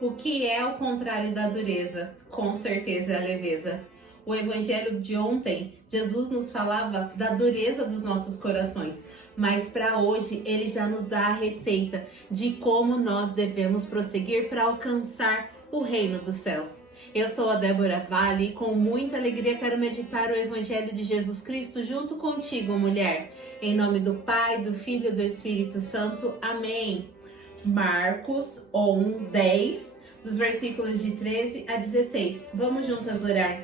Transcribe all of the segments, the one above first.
O que é o contrário da dureza? Com certeza é a leveza. O evangelho de ontem, Jesus nos falava da dureza dos nossos corações, mas para hoje ele já nos dá a receita de como nós devemos prosseguir para alcançar o reino dos céus. Eu sou a Débora Vale e com muita alegria quero meditar o evangelho de Jesus Cristo junto contigo, mulher. Em nome do Pai, do Filho e do Espírito Santo. Amém. Marcos 10, dos versículos de 13 a 16. Vamos juntas orar.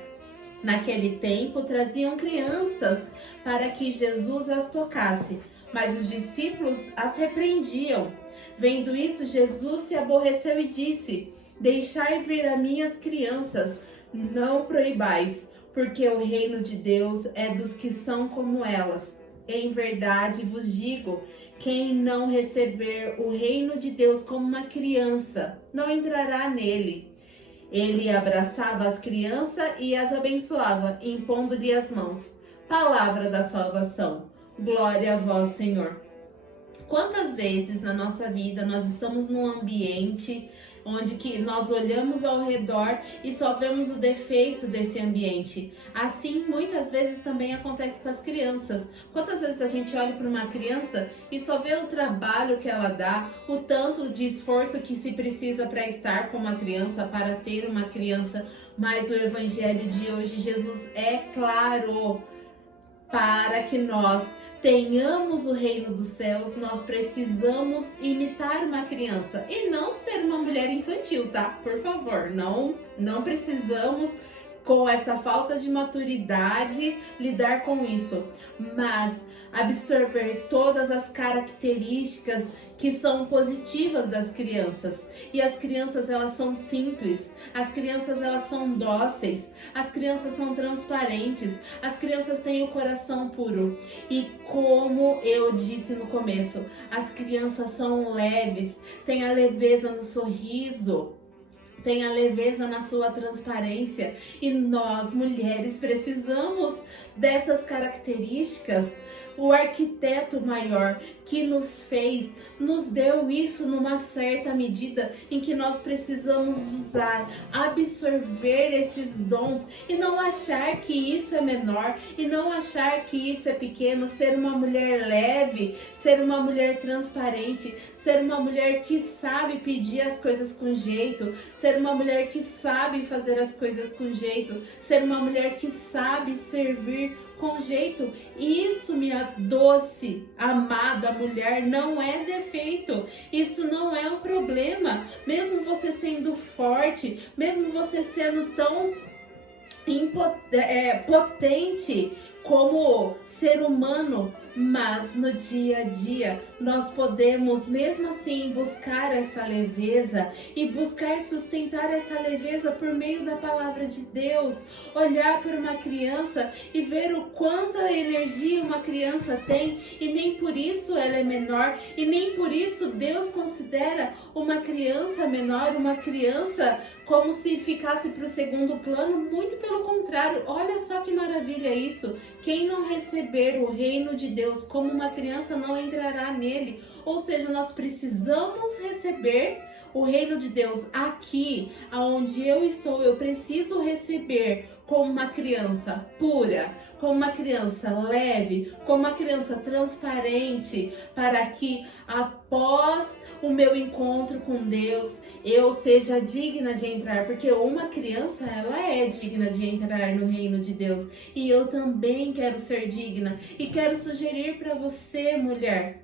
Naquele tempo traziam crianças para que Jesus as tocasse, mas os discípulos as repreendiam. Vendo isso, Jesus se aborreceu e disse: Deixai vir a minhas crianças, não proibais, porque o reino de Deus é dos que são como elas. Em verdade vos digo, quem não receber o reino de Deus como uma criança, não entrará nele. Ele abraçava as crianças e as abençoava, impondo-lhe as mãos. Palavra da salvação. Glória a vós, Senhor. Quantas vezes na nossa vida nós estamos num ambiente onde que nós olhamos ao redor e só vemos o defeito desse ambiente? Assim, muitas vezes também acontece com as crianças. Quantas vezes a gente olha para uma criança e só vê o trabalho que ela dá, o tanto de esforço que se precisa para estar com uma criança, para ter uma criança, mas o evangelho de hoje, Jesus é claro. Para que nós tenhamos o reino dos céus, nós precisamos imitar uma criança e não ser uma mulher infantil, tá? Por favor, não precisamos, com essa falta de maturidade, lidar com isso, mas absorver todas as características que são positivas das crianças. E as crianças, elas são simples, as crianças, elas são dóceis, as crianças são transparentes, as crianças têm o coração puro. E como eu disse no começo, as crianças são leves, têm a leveza no sorriso, tem a leveza na sua transparência, e nós, mulheres, precisamos dessas características. O arquiteto maior que nos fez, nos deu isso numa certa medida em que nós precisamos usar, absorver esses dons e não achar que isso é menor e não achar que isso é pequeno. Ser uma mulher leve, ser uma mulher transparente, ser uma mulher que sabe pedir as coisas com jeito, ser uma mulher que sabe fazer as coisas com jeito, ser uma mulher que sabe servir com jeito. Isso, minha doce, amada mulher, não é defeito. Isso não é um problema. Mesmo você sendo forte, mesmo você sendo tão potente como ser humano, mas no dia a dia nós podemos mesmo assim buscar essa leveza e buscar sustentar essa leveza por meio da palavra de Deus. Olhar para uma criança e ver o quanta energia uma criança tem, e nem por isso ela é menor, e nem por isso Deus considera uma criança menor, uma criança como se ficasse para o segundo plano. Muito pelo contrário. Olha só que maravilha isso. Quem não receber o reino de Deus como uma criança não entrará nele. Ou seja, nós precisamos receber o reino de Deus aqui, aonde eu estou. Eu preciso receber como uma criança pura, como uma criança leve, como uma criança transparente, para que após o meu encontro com Deus, eu seja digna de entrar, porque uma criança, ela é digna de entrar no reino de Deus, e eu também quero ser digna, e quero sugerir para você, mulher,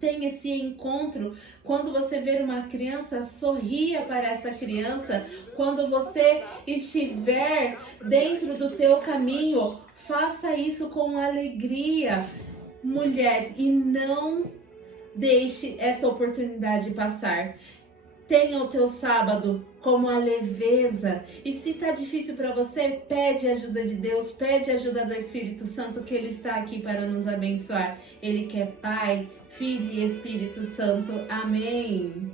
tem esse encontro. Quando você ver uma criança, sorria para essa criança. Quando você estiver dentro do teu caminho, faça isso com alegria, mulher, e não deixe essa oportunidade passar. Tenha o teu sábado como a leveza. E se tá difícil para você, pede ajuda de Deus, pede ajuda do Espírito Santo, que Ele está aqui para nos abençoar. Ele que é Pai, Filho e Espírito Santo. Amém.